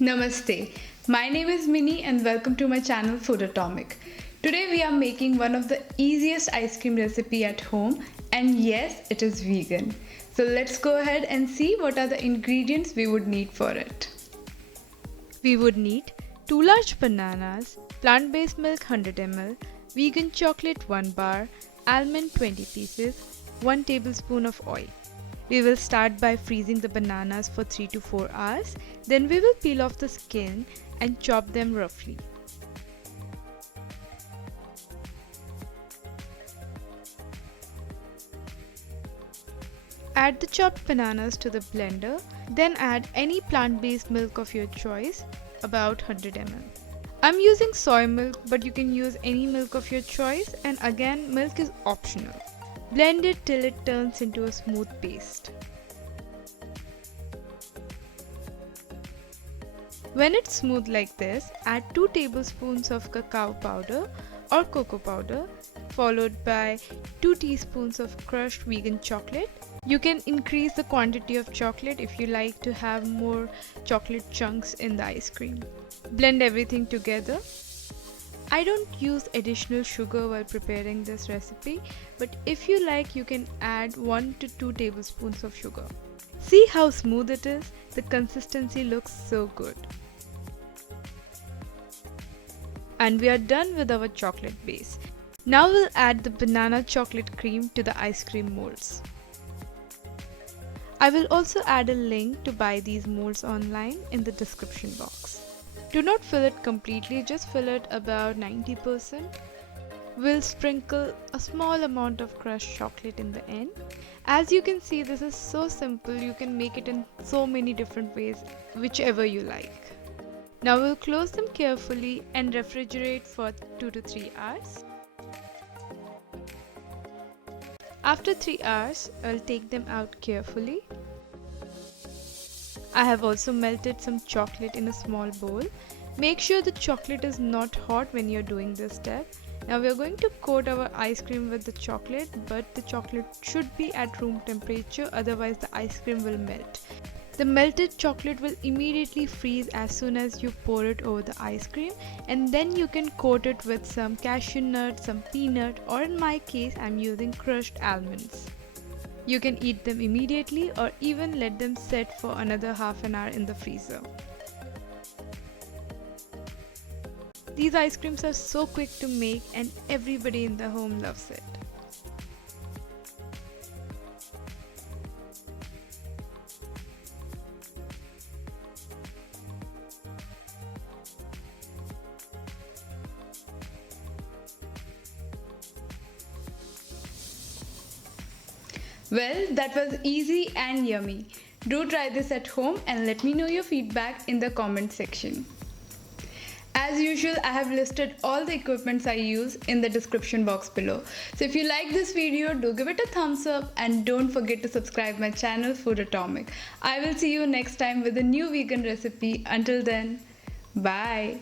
Namaste. My name is Minnie and welcome to my channel Foodotomic. Today we are making one of the easiest ice cream recipe at home, and yes, it is vegan. So let's go ahead and see what are the ingredients we would need for it. We would need 2 large bananas, plant-based milk 100 ml, vegan chocolate 1 bar, almond 20 pieces, 1 tablespoon of oil. We will start by freezing the bananas for 3 to 4 hours. Then we will peel off the skin and chop them roughly. Add the chopped bananas to the blender. Then add any plant-based milk of your choice, about 100 ml. I'm using soy milk, but you can use any milk of your choice, and again, milk is optional. Blend it till it turns into a smooth paste. When it's smooth like this, add 2 tablespoons of cacao powder or cocoa powder, followed by 2 teaspoons of crushed vegan chocolate. You can increase the quantity of chocolate if you like to have more chocolate chunks in the ice cream. Blend everything together. I don't use additional sugar while preparing this recipe, but if you like, you can add 1 to 2 tablespoons of sugar. See how smooth it is? The consistency looks so good. And we are done with our chocolate base. Now we'll add the banana chocolate cream to the ice cream molds. I will also add a link to buy these molds online in the description box. Do not fill it completely, just fill it about 90%. We'll sprinkle a small amount of crushed chocolate in the end. As you can see, this is so simple. You can make it in so many different ways, whichever you like. Now we'll close them carefully and refrigerate for 2 to 3 hours. After 3 hours, I'll take them out carefully. I have also melted some chocolate in a small bowl. Make sure the chocolate is not hot when you're doing this step. Now we are going to coat our ice cream with the chocolate, but the chocolate should be at room temperature, otherwise the ice cream will melt. The melted chocolate will immediately freeze as soon as you pour it over the ice cream, and then you can coat it with some cashew nut, some peanut, or in my case I'm using crushed almonds. You can eat them immediately or even let them set for another half an hour in the freezer. These ice creams are so quick to make and everybody in the home loves it. Well, that was easy and yummy. Do try this at home and let me know your feedback in the comment section. As usual, I have listed all the equipments I use in the description box below. So if you like this video, do give it a thumbs up and don't forget to subscribe my channel Foodotomic. I will see you next time with a new vegan recipe. Until then, bye.